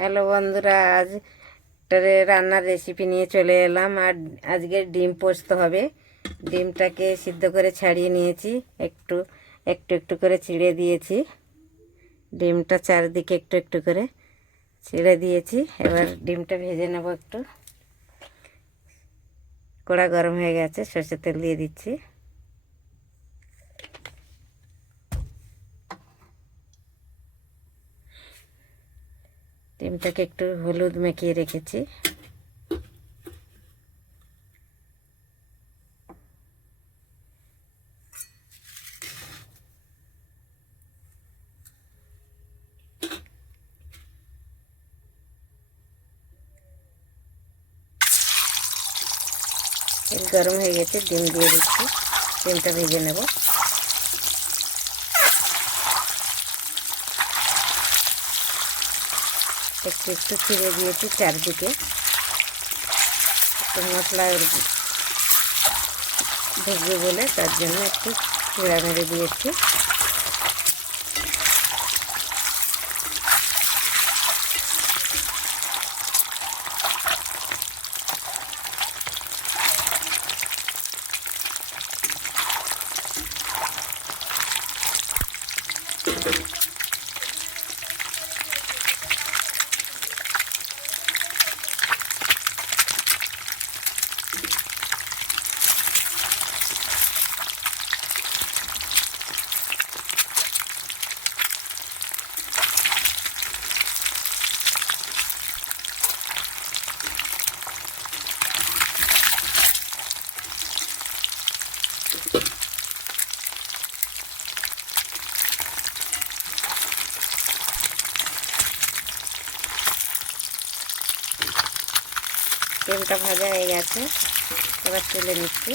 Hello বন্ধুরা, আজ রান্নার রেসিপি নিয়ে চলে এলাম। আর আজকে ডিম পোস্ত হবে। ডিমটাকে সিদ্ধ করে ছাড়িয়ে নিয়েছি, একটু একটু একটু করে ছিঁড়ে দিয়েছি। ডিমটা চারিদিকে একটু একটু করে ছিঁড়ে দিয়েছি। এবার ডিমটা ভেজে নেব। একটু কড়া গরম হয়ে গেছে, সরষের তেল দিয়ে দিচ্ছি। ডিমটাকে একটু হলুদ মেখিয়ে রেখেছি। তেল গরম হয়ে গেছে, ডিম দিয়ে দিচ্ছি। ডিমটা ভেজে নেব। একটু একটু ছিঁড়ে দিয়েছি চারদিকে। একটু মশলা ঢুকবে বলে তার জন্য একটু চিড়া মেরে দিয়েছি। ডিমটা ভাজা হয়ে গেছে, এবার তুলে নিচ্ছি।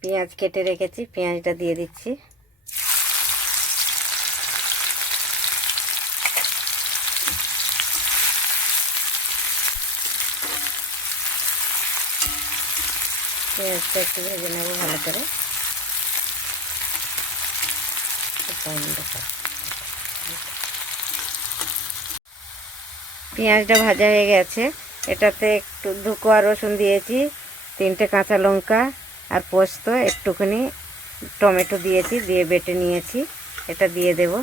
পেঁয়াজ কেটে রেখেছি, পেঁয়াজটা দিয়ে দিচ্ছি। পেঁয়াজটা একটু ভেজে নেব ভালো করে। পেঁয়াজটা ভাজা হয়ে গেছে, এটাতে একটু ধুকোয়া রসুন দিয়েছি, 3টে কাঁচা লঙ্কা আর পোস্ত, একটুখানি টমেটো দিয়েছি, দিয়ে বেটে নিয়েছি। এটা দিয়ে দেব।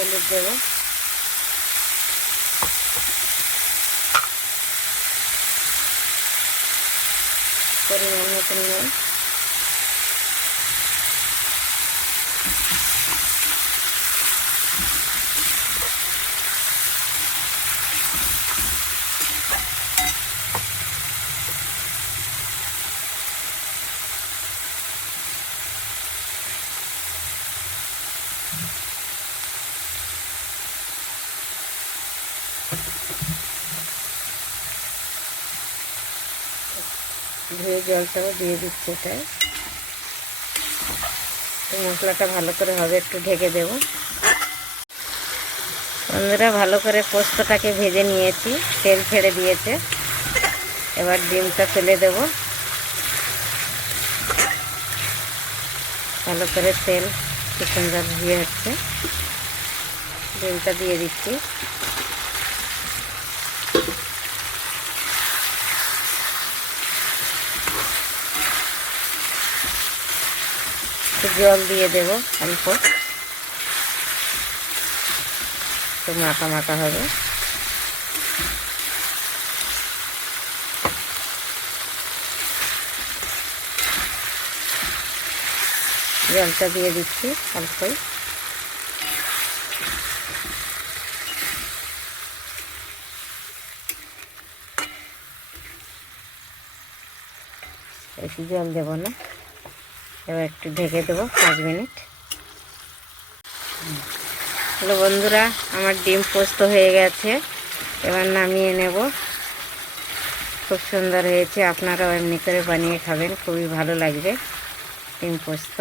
হলুদ দেব, পরিমাণ মতন নুন, ধুয়ে জলটাও দিয়ে দিচ্ছি। এটাই মশলাটা ভালো করে হবে, একটু ঢেকে দেব। বন্ধুরা, ভালো করে পোস্তটাকে ভেজে নিয়েছি, তেল ছেড়ে দিয়েছে। এবার ডিমটা ফেলে দেব। ভালো করে তেল কি সুন্দর দিয়ে হচ্ছে। ডিমটা দিয়ে দিচ্ছি। জল দিয়ে দেব অল্প, একটু মাখা মাখা হবে। জলটা দিয়ে দিচ্ছি অল্পই। বেশি জল দেবো না। এবার একটু ঢেকে দেবো 5 মিনিট। হ্যালো বন্ধুরা, আমার ডিম পোস্ত হয়ে গেছে, এবার নামিয়ে নেব। খুব সুন্দর হয়েছে, আপনারাও এমনি করে বানিয়ে খাবেন, খুবই ভালো লাগবে। ডিম পোস্ত।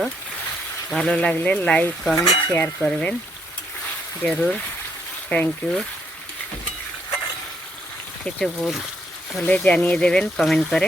ভালো লাগলে লাইক কমেন্ট শেয়ার করবেন জরুর। Thank you. কিছু ভুল হলে জানিয়ে দেবেন কমেন্ট করে।